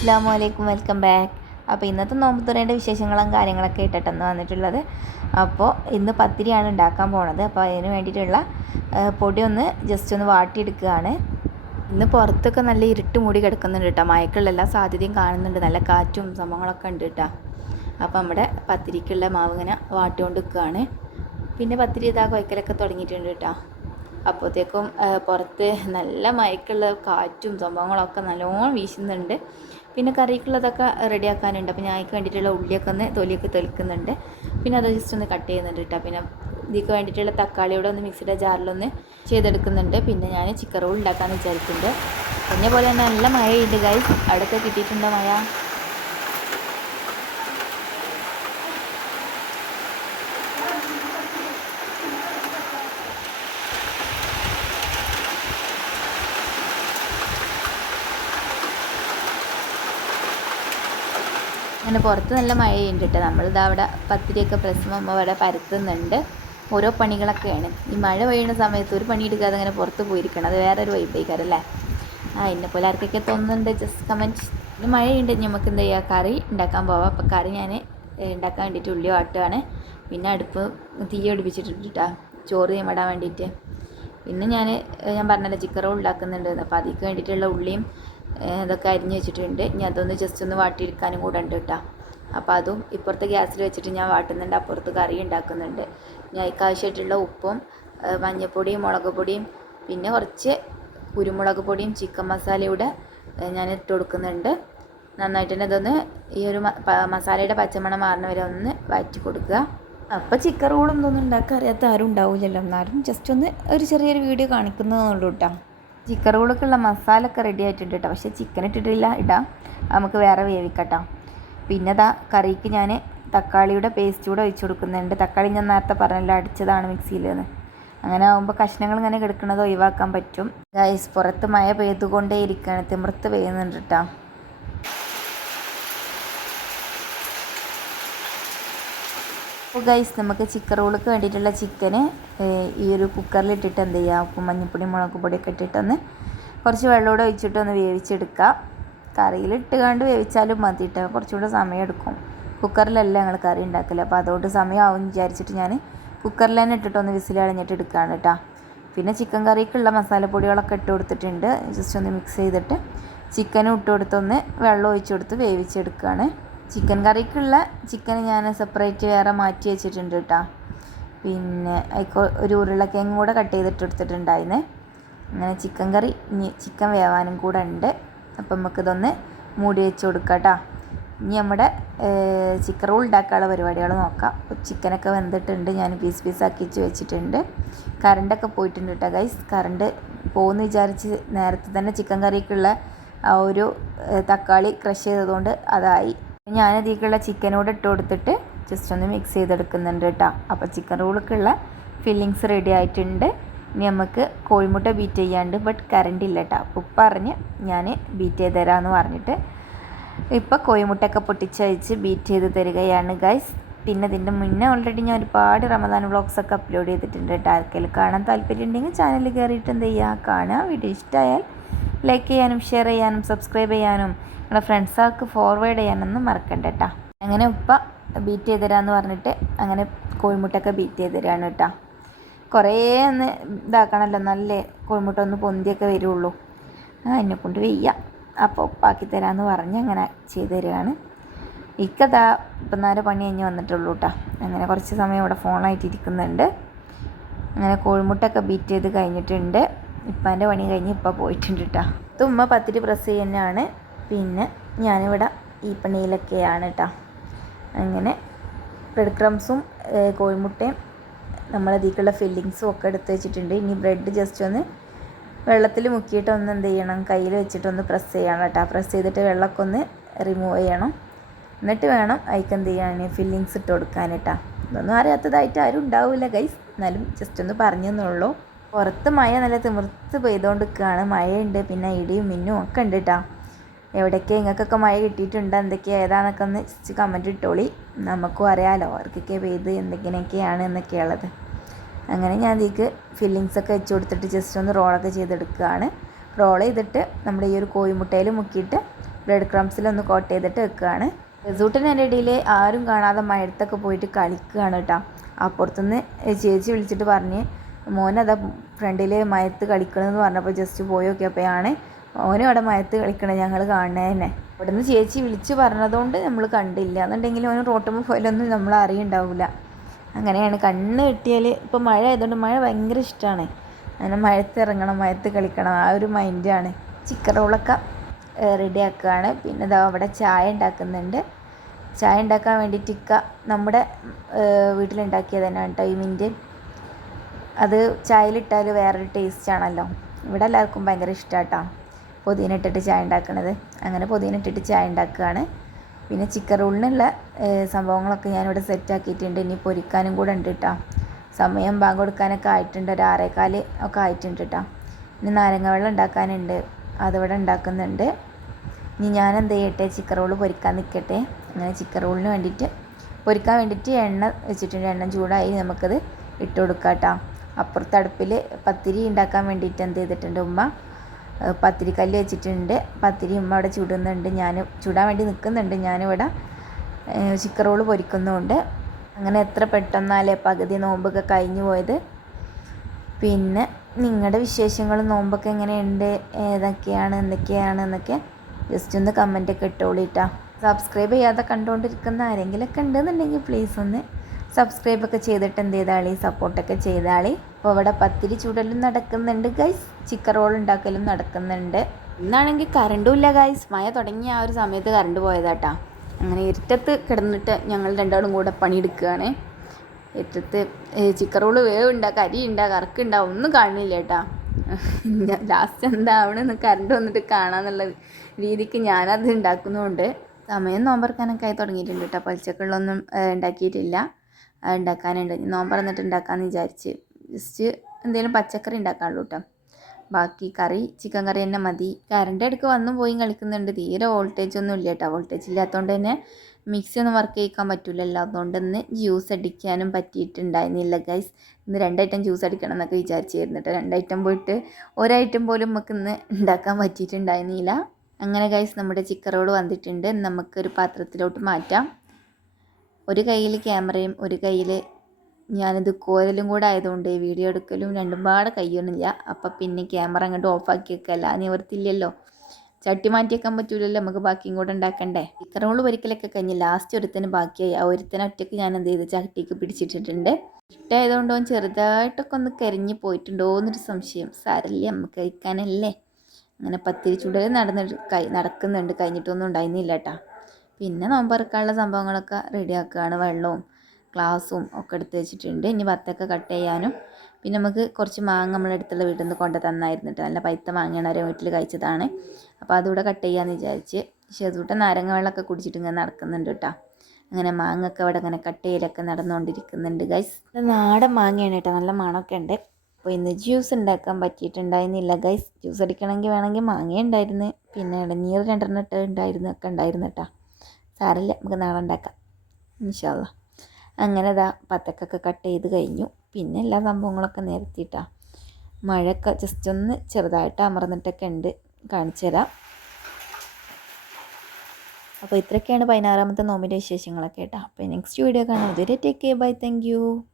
അസ്സാം വലൈക്കും welcome back. അപ്പോൾ ഇന്നത്തെ നോമ്പ് തുറേന്റെ വിശേഷങ്ങളും കാര്യങ്ങളൊക്കെ ഇട്ടിട്ടെന്ന് വന്നിട്ടുള്ളത്. അപ്പോൾ ഇന്ന് പത്തിരിയാണ് ഉണ്ടാക്കാൻ പോണത്. അപ്പോൾ അതിന് വേണ്ടിയിട്ടുള്ള പൊടി ഒന്ന് ജസ്റ്റ് ഒന്ന് വാട്ടിയെടുക്കുകയാണ്. ഇന്ന് പുറത്തൊക്കെ നല്ല ഇരുട്ട് മൂടി കിടക്കുന്നുണ്ട് കേട്ടോ. മയക്കുള്ള എല്ലാ സാധ്യതയും കാണുന്നുണ്ട്. നല്ല കാറ്റും സംഭവങ്ങളൊക്കെ ഉണ്ട് കേട്ടോ. അപ്പോൾ നമ്മുടെ പത്തിരിക്കുള്ള മാവ് ഇങ്ങനെ വാട്ടിക്കൊണ്ട് നിൽക്കുകയാണ് പിന്നെ പത്തിരി ഇതാ കുഴക്കലൊക്കെ തുടങ്ങിയിട്ടുണ്ട് കേട്ടോ. അപ്പോഴത്തേക്കും പുറത്ത് നല്ല മയക്കുള്ള കാറ്റും സംഭവങ്ങളൊക്കെ നല്ലോണം വീശുന്നുണ്ട്. പിന്നെ കറിക്കുള്ളതൊക്കെ റെഡിയാക്കാനുണ്ട്. അപ്പോൾ ഞാൻ അതിക്ക് വേണ്ടിയിട്ടുള്ള ഉള്ളിയൊക്കെ ഒന്ന് തൊലിയൊക്കെ തെളിക്കുന്നുണ്ട്. പിന്നെ അത് ജസ്റ്റ് ഒന്ന് കട്ട് ചെയ്യുന്നുണ്ട് കേട്ടോ പിന്നെ ഇതിക്ക് വേണ്ടിയിട്ടുള്ള തക്കാളിയോടെ ഒന്ന് മിക്സിയുടെ ജാറിലൊന്ന് ചെയ്തെടുക്കുന്നുണ്ട്. പിന്നെ ഞാൻ ചിക്കൻ റോൾ ഉണ്ടാക്കാമെന്ന് വിചാരിക്കുന്നുണ്ട് എന്നെ പോലെ തന്നെ നല്ല മഴയുണ്ട് ഗൈസ് അവിടെയൊക്കെ കിട്ടിയിട്ടുണ്ടോ മഴ? അങ്ങനെ പുറത്ത് നല്ല മഴയുണ്ട് കേട്ടോ. നമ്മളിതാ അവിടെ പത്തിരിയൊക്കെ പ്രസ് അമ്മ അവിടെ പരത്തുന്നുണ്ട്. ഓരോ പണികളൊക്കെയാണ്. ഈ മഴ പെയ്യുന്ന സമയത്ത് ഒരു പണി എടുക്കാതെ അങ്ങനെ പുറത്ത് പോയിരിക്കണം. അത് വേറെ ഒരു വൈബേക്കാരല്ലേ ആ എന്നെ പോലെ ആർക്കൊക്കെ തോന്നുന്നുണ്ട് ജസ്റ്റ് കമന്റ് മഴയുണ്ട് നമുക്ക് എന്താ ചെയ്യുക കറി ഉണ്ടാക്കാൻ പോവാം. അപ്പോൾ കറി ഞാൻ ഉണ്ടാക്കാൻ വേണ്ടിയിട്ട് ഉള്ളി വാട്ടുകയാണ് പിന്നെ അടുപ്പ് തീ പിടിപ്പിച്ചിട്ടുണ്ട് കേട്ടോ. ചോറ് ഇടാൻ വേണ്ടിയിട്ട്. പിന്നെ ഞാൻ ഞാൻ പറഞ്ഞല്ലോ ചിക്കൻ ഉണ്ടാക്കുന്നുണ്ട്. അപ്പോൾ അതിക്ക് വേണ്ടിയിട്ടുള്ള ഉള്ളിയും ഇതൊക്കെ അരിഞ്ഞ് വെച്ചിട്ടുണ്ട്. ഇനി അതൊന്ന് ജസ്റ്റ് ഒന്ന് വാട്ടിയെടുക്കാനും കൂടെ ഉണ്ട് കേട്ടോ അപ്പോൾ അതും ഇപ്പുറത്തെ ഗ്യാസിൽ വെച്ചിട്ട് ഞാൻ വാട്ടുന്നുണ്ട്. അപ്പുറത്ത് കറി ഉണ്ടാക്കുന്നുണ്ട്. ഞാൻ അതിക്കാവശ്യമായിട്ടുള്ള ഉപ്പും മഞ്ഞൾപ്പൊടിയും മുളക് പൊടിയും പിന്നെ കുറച്ച് കുരുമുളക് പൊടിയും ചിക്കൻ മസാലയുടെ ഞാൻ ഇട്ട് കൊടുക്കുന്നുണ്ട്. നന്നായിട്ട് തന്നെ ഇതൊന്ന് ഈ ഒരു മസാലയുടെ പച്ചമണം മാറുന്ന വരെ ഒന്ന് വഴറ്റി കൊടുക്കുക. അപ്പോൾ ചിക്കൻ റോളൊന്നും ഉണ്ടാക്കാൻ അറിയാത്ത ആരും ഉണ്ടാവില്ലല്ലോ. എന്നാലും ജസ്റ്റ് ഒന്ന് ഒരു ചെറിയൊരു വീഡിയോ കാണിക്കുന്നതെന്നുള്ളൂ കേട്ടോ ചിക്കൻ റോളൊക്കെയുള്ള മസാല ഒക്കെ റെഡി ആയിട്ടുണ്ട് കേട്ടോ പക്ഷേ ചിക്കൻ ഇട്ടിട്ടില്ല. ഇടാം. നമുക്ക് വേറെ വേവിക്കട്ടോ. പിന്നെ ദാ കറിക്ക് ഞാൻ തക്കാളിയുടെ പേസ്റ്റ് കൂടെ ഒഴിച്ചു കൊടുക്കുന്നുണ്ട്. തക്കാളി ഞാൻ നേരത്തെ പറഞ്ഞല്ലോ അടിച്ചതാണ് മിക്സിയിൽ നിന്ന് അങ്ങനെ ആകുമ്പോൾ കഷ്ണങ്ങൾ ഇങ്ങനെ കിടക്കുന്നത് ഒഴിവാക്കാൻ പറ്റും. ഗൈസ് പുറത്ത് മഴ പെയ്തുകൊണ്ടേ ഇരിക്കുകയാണ് തിമിർത്ത് പെയ്യുന്നുണ്ട് കേട്ടോ അപ്പോൾ ഗൈസ് നമുക്ക് ചിക്കൻ റോൾക്ക് വേണ്ടിയിട്ടുള്ള ചിക്കന് ഈ ഒരു കുക്കറിലിട്ടിട്ട് എന്ത് ചെയ്യുക ഉപ്പും മഞ്ഞൾപ്പൊടി മുളക് പൊടിയൊക്കെ ഇട്ടിട്ടൊന്ന് കുറച്ച് വെള്ളമൂടെ ഒഴിച്ചിട്ടൊന്ന് വേവിച്ചെടുക്കുക. കറിയിലിട്ട് കണ്ട് വേവിച്ചാലും മതി കേട്ടോ കുറച്ചുകൂടെ സമയം എടുക്കും. കുക്കറിലല്ല ഞങ്ങൾ കറി ഉണ്ടാക്കില്ല അപ്പോൾ അതുകൊണ്ട് സമയമാവും വിചാരിച്ചിട്ട് ഞാൻ കുക്കറിൽ തന്നെ ഇട്ടിട്ടൊന്ന് വിസിൽ കളഞ്ഞിട്ട് എടുക്കുകയാണ് കേട്ടോ പിന്നെ ചിക്കൻ കറിക്കുള്ള മസാലപ്പൊടികളൊക്കെ ഇട്ട് കൊടുത്തിട്ടുണ്ട്. ജസ്റ്റ് ഒന്ന് മിക്സ് ചെയ്തിട്ട് ചിക്കനും ഇട്ട് കൊടുത്തൊന്ന് വെള്ളം ഒഴിച്ചു കൊടുത്ത് വേവിച്ചെടുക്കുകയാണ്. ചിക്കൻ കറിക്കുള്ള ചിക്കൻ ഞാൻ സെപ്പറേറ്റ് വേറെ മാറ്റി വെച്ചിട്ടുണ്ട് കേട്ടോ. പിന്നെ അതിക്ക് ഒരു ഉരുളക്കിഴങ്ങ് കൂടെ കട്ട് ചെയ്തിട്ട് എടുത്തിട്ടുണ്ടായിരുന്നു അങ്ങനെ ചിക്കൻ കറി ഇനി ചിക്കൻ വേവാനും കൂടെ ഉണ്ട്. അപ്പം നമുക്കിതൊന്ന് മൂടി വെച്ച് കൊടുക്കാം കേട്ടോ. ഇനി നമ്മുടെ ചിക്കൻ റോൾ ഉണ്ടാക്കാനുള്ള പരിപാടികൾ നോക്കാം. ചിക്കനൊക്കെ വെന്തിട്ടുണ്ട് ഞാൻ പീസ് പീസാക്കി വെച്ച് വെച്ചിട്ടുണ്ട്. കറണ്ടൊക്കെ പോയിട്ടുണ്ട് കേട്ടോ ഗൈസ് കറണ്ട് പോകുമെന്ന് വിചാരിച്ച് നേരത്തെ തന്നെ ചിക്കൻ കറിക്കുള്ള ആ ഒരു തക്കാളി ക്രഷ് ചെയ്തതുകൊണ്ട് അതായി. ഞാൻ ഇതിലേക്കുള്ള ചിക്കനോട് ഇട്ട് കൊടുത്തിട്ട് ജസ്റ്റ് ഒന്ന് മിക്സ് ചെയ്തെടുക്കുന്നുണ്ട് കേട്ടോ. അപ്പോൾ ചിക്കൻ റോൾക്കുള്ള ഫില്ലിങ്സ് റെഡി ആയിട്ടുണ്ട്. ഇനി നമുക്ക് കോഴിമുട്ട ബീറ്റ് ചെയ്യാണ്ട് ബട്ട് കറണ്ട് ഇല്ല കേട്ടോ. ഉപ്പ പറഞ്ഞ് ഞാൻ ബീറ്റ് ചെയ്ത് തരാമെന്ന് പറഞ്ഞിട്ട് ഇപ്പോൾ കോഴിമുട്ടയൊക്കെ പൊട്ടിച്ചയച്ച് ബീറ്റ് ചെയ്ത് തരികയാണ് ഗൈസ് പിന്നെ ഇതിന്റെ മുന്നേ ഓൾറെഡി ഞാൻ ഒരുപാട് റമദാൻ വ്ളോഗ്സൊക്കെ അപ്ലോഡ് ചെയ്തിട്ടുണ്ട് കേട്ടോ. ആർക്കെങ്കിലും കാണാൻ താല്പര്യം ഉണ്ടെങ്കിൽ ചാനലിൽ കയറിയിട്ട് എന്ത് ചെയ്യുക കാണുക. വീഡിയോ ഇഷ്ടമായാൽ ലൈക്ക് ചെയ്യാനും ഷെയർ ചെയ്യാനും സബ്സ്ക്രൈബ് ചെയ്യാനും നിങ്ങളുടെ ഫ്രണ്ട്സുകൾക്ക് ഫോർവേഡ് ചെയ്യാനൊന്നും മറക്കണ്ട കേട്ടോ അങ്ങനെ ഉപ്പ ബീറ്റ് ചെയ്ത് തരാമെന്ന് പറഞ്ഞിട്ട് അങ്ങനെ കോഴിമുട്ടൊക്കെ ബീറ്റ് ചെയ്ത് തരാണ് കേട്ടോ കുറേ ഒന്ന് ഇതാക്കണമല്ലോ നല്ല കോഴിമുട്ട ഒന്ന് പൊന്തിയൊക്കെ വരുള്ളൂ. ആ എന്നെ കൊണ്ട് വയ്യ. അപ്പോൾ ഉപ്പാക്കി തരാമെന്ന് പറഞ്ഞ് അങ്ങനെ ചെയ്തു തരികയാണ് ഇക്കതാ ഇപ്പം നേരെ പണി കഴിഞ്ഞ് വന്നിട്ടുള്ളൂ കേട്ടോ അങ്ങനെ കുറച്ച് സമയം ഇവിടെ ഫോണായിട്ടിരിക്കുന്നുണ്ട് അങ്ങനെ കോഴിമുട്ടൊക്കെ ബീറ്റ് ചെയ്ത് കഴിഞ്ഞിട്ടുണ്ട്. ഇപ്പാന്റെ പണി കഴിഞ്ഞ് ഇപ്പം പോയിട്ടുണ്ട് കേട്ടോ ഇത് ഉമ്മ പത്തിരി പ്രസ് ചെയ്യുന്നതാണ്. പിന്നെ ഞാനിവിടെ ഈ പണിയിലൊക്കെയാണ് കേട്ടോ അങ്ങനെ ബ്രെഡ് ക്രംസും കോഴിമുട്ടയും നമ്മളതിലേക്കുള്ള ഫില്ലിങ്സും ഒക്കെ എടുത്ത് വെച്ചിട്ടുണ്ട്. ഇനി ബ്രെഡ് ജസ്റ്റ് ഒന്ന് വെള്ളത്തിൽ മുക്കിയിട്ട് ഒന്ന് എന്ത് ചെയ്യണം? കയ്യിൽ വെച്ചിട്ടൊന്ന് പ്രസ് ചെയ്യണം കേട്ടോ പ്രസ് ചെയ്തിട്ട് വെള്ളമൊക്കെ ഒന്ന് റിമൂവ് ചെയ്യണം. എന്നിട്ട് വേണം അതിക്ക് എന്ത് ചെയ്യാൻ ഫില്ലിങ്സ് ഇട്ട് കൊടുക്കാൻ കേട്ടോ ഇതൊന്നും അറിയാത്തതായിട്ട് ആരും ഉണ്ടാവില്ല ഗൈസ് എന്നാലും ജസ്റ്റ് ഒന്ന് പറഞ്ഞു പറഞ്ഞെന്നുള്ളൂ പുറത്ത് മഴ നല്ല തിമിർത്ത് പെയ്തുകൊണ്ട് നിൽക്കുകയാണ് മഴയുണ്ട് പിന്നെ ഇടിയും മിന്നും ഒക്കെ ഉണ്ട് കേട്ടോ എവിടെയൊക്കെ നിങ്ങൾക്കൊക്കെ മഴ കിട്ടിയിട്ടുണ്ട്? എന്തൊക്കെയാണ് ഏതാണെന്നൊക്കെ ഒന്ന് ജസ്റ്റ് കമന്റ് ഇട്ടോളി. നമുക്കും അറിയാമല്ലോ അവർക്കൊക്കെ പെയ്ത് എന്തെങ്കിലൊക്കെയാണ് എന്നൊക്കെയുള്ളത് അങ്ങനെ ഞാൻ ഇതിക്ക് ഫില്ലിങ്സ് ഒക്കെ വെച്ച് കൊടുത്തിട്ട് ജസ്റ്റ് ഒന്ന് റോളൊക്കെ ചെയ്തെടുക്കുകയാണ്. റോൾ ചെയ്തിട്ട് നമ്മുടെ ഈ ഒരു കോഴിമുട്ടയിൽ മുക്കിയിട്ട് ബ്രെഡ് ക്രംസിലൊന്ന് കോട്ട് ചെയ്തിട്ട് വെക്കുകയാണ്. റിസൂട്ടിന് എന്റെ ഇടയിൽ ആരും കാണാതെ മഴത്തൊക്കെ പോയിട്ട് കളിക്കുകയാണ് കേട്ടോ അപ്പുറത്തുനിന്ന് ചേച്ചി വിളിച്ചിട്ട് പറഞ്ഞ് മോനതാ ഫ്രണ്ടിൽ മയത്ത് കളിക്കണമെന്ന് പറഞ്ഞപ്പോൾ ജസ്റ്റ് പോയി നോക്കിയപ്പോഴാണ് മോനും അവിടെ മയത്ത് കളിക്കണത് ഞങ്ങൾ കാണുന്നത് തന്നെ. ഇവിടുന്ന് ചേച്ചി വിളിച്ച് പറഞ്ഞതുകൊണ്ട് നമ്മൾ കണ്ടില്ല. എന്നുണ്ടെങ്കിൽ ഓന് റോട്ടുമ്പോൾ പോയാലൊന്നും നമ്മൾ അറിയുണ്ടാവില്ല അങ്ങനെയാണ് കണ്ണ് കിട്ടിയാൽ ഇപ്പോൾ മഴ ആയതുകൊണ്ട് മഴ ഭയങ്കര ഇഷ്ടമാണ് അങ്ങനെ മഴത്ത് ഇറങ്ങണം മഴത്ത് കളിക്കണം. ആ ഒരു മൈൻഡാണ് ചിക്കൻ റോളൊക്കെ റെഡി ആക്കുകയാണ് പിന്നെ ഇതാ അവിടെ ചായ ഉണ്ടാക്കുന്നുണ്ട്. ചായ ഉണ്ടാക്കാൻ വേണ്ടിയിട്ട് ഇക്ക നമ്മുടെ വീട്ടിലുണ്ടാക്കിയത് തന്നെയാണ് കേട്ടോ അത് ചായയിലിട്ടാൽ വേറൊരു ടേസ്റ്റ് ആണല്ലോ. ഇവിടെ എല്ലാവർക്കും ഭയങ്കര ഇഷ്ടമാട്ടോ പുതിന ഇട്ടിട്ട് ചായ ഉണ്ടാക്കണത്. അങ്ങനെ പുതിന ഇട്ടിട്ട് ചായ ഉണ്ടാക്കുകയാണ്. പിന്നെ ചിക്കൻ റോളിനുള്ള സംഭവങ്ങളൊക്കെ ഞാനിവിടെ സെറ്റ് ആക്കിയിട്ടുണ്ട്. ഇനി പൊരിക്കാനും കൂടെ ഉണ്ട് കേട്ടോ സമയം ബാങ്ക് കൊടുക്കാനൊക്കെ ആയിട്ടുണ്ട്. ഒരു ആറേക്കാൽ ഒക്കെ ആയിട്ടുണ്ട് കേട്ടോ ഇനി നാരങ്ങ വെള്ളം ഉണ്ടാക്കാനുണ്ട്. അതിവിടെ ഉണ്ടാക്കുന്നുണ്ട്. ഇനി ഞാൻ എന്ത് ചെയ്യട്ടെ? ചിക്കൻ റോൾ പൊരിക്കാൻ നിൽക്കട്ടെ അങ്ങനെ ചിക്കൻ റോളിന് വേണ്ടിയിട്ട് പൊരിക്കാൻ വേണ്ടിയിട്ട് എണ്ണ വെച്ചിട്ടുണ്ട്. എണ്ണ ചൂടായി നമുക്കത് ഇട്ട് കൊടുക്കാം കേട്ടോ അപ്പുറത്ത് അടുപ്പിൽ പത്തിരി ഉണ്ടാക്കാൻ വേണ്ടിയിട്ട് എന്ത് ചെയ്തിട്ടുണ്ട് ഉമ്മ പത്തിരി കല്ല് വെച്ചിട്ടുണ്ട്. പത്തിരി ഉമ്മ അവിടെ ചുടുന്നുണ്ട്. ഞാൻ ചുടാൻ വേണ്ടി നിൽക്കുന്നുണ്ട്. ഞാനിവിടെ ചിക്കൻ റോൾ പൊരിക്കുന്നുമുണ്ട് അങ്ങനെ എത്ര പെട്ടെന്നാലേ പകുതി നോമ്പൊക്കെ കഴിഞ്ഞു പോയത്. പിന്നെ നിങ്ങളുടെ വിശേഷങ്ങളും നോമ്പൊക്കെ എങ്ങനെയുണ്ട്? ഏതൊക്കെയാണ്? എന്തൊക്കെയാണ് എന്നൊക്കെ ജസ്റ്റ് ഒന്ന് കമന്റൊക്കെ ഇട്ടോളിട്ടാ. സബ്സ്ക്രൈബ് ചെയ്യാതെ കണ്ടുകൊണ്ടിരിക്കുന്ന ആരെങ്കിലുമൊക്കെ ഉണ്ടെന്നുണ്ടെങ്കിൽ പ്ലീസ് ഒന്ന് സബ്സ്ക്രൈബൊക്കെ ചെയ്തിട്ട് എന്ത് ചെയ്താളി? സപ്പോർട്ടൊക്കെ ചെയ്താളി. അപ്പോൾ ഇവിടെ പത്തിരി ചുടലും നടക്കുന്നുണ്ട് ഗൈസ് ചിക്കൻ റോൾ ഉണ്ടാക്കലും നടക്കുന്നുണ്ട്. ഇന്നാണെങ്കിൽ കറണ്ടും ഇല്ല ഗൈസ് മഴ തുടങ്ങിയ ആ ഒരു സമയത്ത് കറണ്ട് പോയതാട്ടാ. അങ്ങനെ ഇരുട്ടത്ത് കിടന്നിട്ട് ഞങ്ങൾ രണ്ടാളും കൂടെ പണിയെടുക്കുകയാണ്. ഏറ്റത്ത് ചിക്കൻ റോൾ വേവുണ്ട കരിയുണ്ട കറക്കുണ്ട ഒന്നും കാണില്ല കേട്ടാ. ലാസ്റ്റ് എന്താവണമെന്ന് കറണ്ട് വന്നിട്ട് കാണാന്നുള്ള രീതിക്ക് ഞാനത് ഉണ്ടാക്കുന്നുണ്ട്. സമയം നോമ്പറക്കാനൊക്കെ ആയി തുടങ്ങിയിട്ടുണ്ട് കേട്ടോ. പലിച്ചക്കുള്ളൊന്നും ഉണ്ടാക്കിയിട്ടില്ല. ഉണ്ടാക്കാനുണ്ട്. നോമ്പറന്നിട്ട് ഉണ്ടാക്കാമെന്ന് വിചാരിച്ച് ജസ്റ്റ് എന്തെങ്കിലും പച്ചക്കറി ഉണ്ടാക്കാനുള്ളൂ കേട്ടോ ബാക്കി കറി ചിക്കൻ കറി തന്നെ മതി. കറണ്ട് അടുക്ക് വന്നും പോയി കളിക്കുന്നുണ്ട്. തീരെ വോൾട്ടേജ് ഒന്നും ഇല്ല കേട്ടോ വോൾട്ടേജ് ഇല്ലാത്തതുകൊണ്ട് തന്നെ മിക്സി ഒന്നും വർക്ക് ചെയ്യിക്കാൻ പറ്റില്ലല്ലോ അതുകൊണ്ട് ഇന്ന് ജ്യൂസ് അടിക്കാനും പറ്റിയിട്ടുണ്ടായിരുന്നില്ല ഗൈസ് ഇന്ന് രണ്ടൈറ്റം ജ്യൂസ് അടിക്കണം എന്നൊക്കെ വിചാരിച്ചിരുന്നു കേട്ടോ രണ്ടൈറ്റം പോയിട്ട് ഒരൈറ്റം പോലും നമുക്ക് ഇന്ന് ഉണ്ടാക്കാൻ പറ്റിയിട്ടുണ്ടായിരുന്നില്ല. അങ്ങനെ ഗൈസ് നമ്മുടെ ചിക്കൻ വന്നിട്ടുണ്ട്. നമുക്കൊരു പാത്രത്തിലോട്ട് മാറ്റാം. ഒരു കയ്യിൽ ക്യാമറയും ഒരു കയ്യിൽ ഞാനിത് കോരലും കൂടെ ആയതുകൊണ്ട് വീഡിയോ എടുക്കലും രണ്ടും പാടെ കയ്യൊന്നുമില്ല. അപ്പം പിന്നെ ക്യാമറ അങ്ങോട്ട് ഓഫാക്കി വെക്കല്ല. നിവർത്തില്ലല്ലോ ചട്ടി മാറ്റിയേക്കാൻ പറ്റൂലല്ലോ നമുക്ക് ബാക്കിയും കൂടെ ഉണ്ടാക്കണ്ടേ? ചിക്കൻ ഒരിക്കലൊക്കെ കഴിഞ്ഞ്. ലാസ്റ്റ് ഒരുത്തിന് ബാക്കിയായി. ആ ഒരുത്തിന് ഒറ്റയ്ക്ക് ഞാൻ എന്ത് ചെയ്ത് ചട്ടിക്ക് പിടിച്ചിട്ടിട്ടുണ്ട്. ഇഷ്ടമായതുകൊണ്ട് അവൻ ചെറുതായിട്ടൊക്കെ ഒന്ന് കരിഞ്ഞ് പോയിട്ടുണ്ടോ എന്നൊരു സംശയം. സാരല്ലേ നമുക്ക് കഴിക്കാനല്ലേ. അങ്ങനെ പത്തിരി ചുടൽ നടന്നിട്ട് നടക്കുന്നുണ്ട്. കഴിഞ്ഞിട്ടൊന്നും ഉണ്ടായിരുന്നില്ല കേട്ടാ പിന്നെ നോമ്പറക്കാനുള്ള സംഭവങ്ങളൊക്കെ റെഡിയാക്കുകയാണ്. വെള്ളവും ഗ്ലാസും ഒക്കെ എടുത്ത് വെച്ചിട്ടുണ്ട്. ഇനി വത്തൊക്കെ കട്ട് ചെയ്യാനും. പിന്നെ നമുക്ക് കുറച്ച് മാങ്ങ നമ്മുടെ അടുത്തുള്ള വീട്ടിൽ നിന്ന് കൊണ്ട് തന്നായിരുന്നു നല്ല പൈത്ത മാങ്ങയാണ് അവരെ വീട്ടിൽ കഴിച്ചതാണ്. അപ്പോൾ അതുകൂടെ കട്ട് ചെയ്യാമെന്ന് വിചാരിച്ച് ഷെസൂട്ട നാരങ്ങ വെള്ളമൊക്കെ കുടിച്ചിട്ട് ഇങ്ങനെ നടക്കുന്നുണ്ട് കേട്ടോ. അങ്ങനെ മാങ്ങൊക്കെ അവിടെ അങ്ങനെ കട്ട് ചെയ്യലൊക്കെ നടന്നുകൊണ്ടിരിക്കുന്നുണ്ട് ഗൈസ് നാടൻ മാങ്ങയാണ് കേട്ടോ. നല്ല മണമൊക്കെ ഉണ്ട്. അപ്പോൾ ഇന്ന് ജ്യൂസ് ഉണ്ടാക്കാൻ പറ്റിയിട്ടുണ്ടായിരുന്നില്ല ഗൈസ് ജ്യൂസ് അടിക്കണമെങ്കിൽ വേണമെങ്കിൽ മാങ്ങ ഉണ്ടായിരുന്നു പിന്നെ ഇടനീർ രണ്ടെണ്ണം ഇട്ട് ഉണ്ടായിരുന്നു ഒക്കെ ഉണ്ടായിരുന്നു കേട്ടോ. സാരമില്ല നമുക്ക് നാളെ ഉണ്ടാക്കാം. ഇൻഷാല്ല അങ്ങനെ ഇതാ പത്തക്കൊക്കെ കട്ട് ചെയ്ത് കഴിഞ്ഞു. പിന്നെ എല്ലാ സംഭവങ്ങളൊക്കെ നിരത്തിയിട്ടാ. മഴയൊക്കെ ജസ്റ്റ് ഒന്ന് ചെറുതായിട്ട് അമർന്നിട്ടൊക്കെ ഉണ്ട്. കാണിച്ചു തരാം. അപ്പോൾ ഇത്രയൊക്കെയാണ് പതിനാറാമത്തെ നോമ്പിന്റെ വിശേഷങ്ങളൊക്കെ കേട്ടോ. അപ്പോൾ നെക്സ്റ്റ് വീഡിയോ കാണാം. ഇതുവരെ take care bye thank you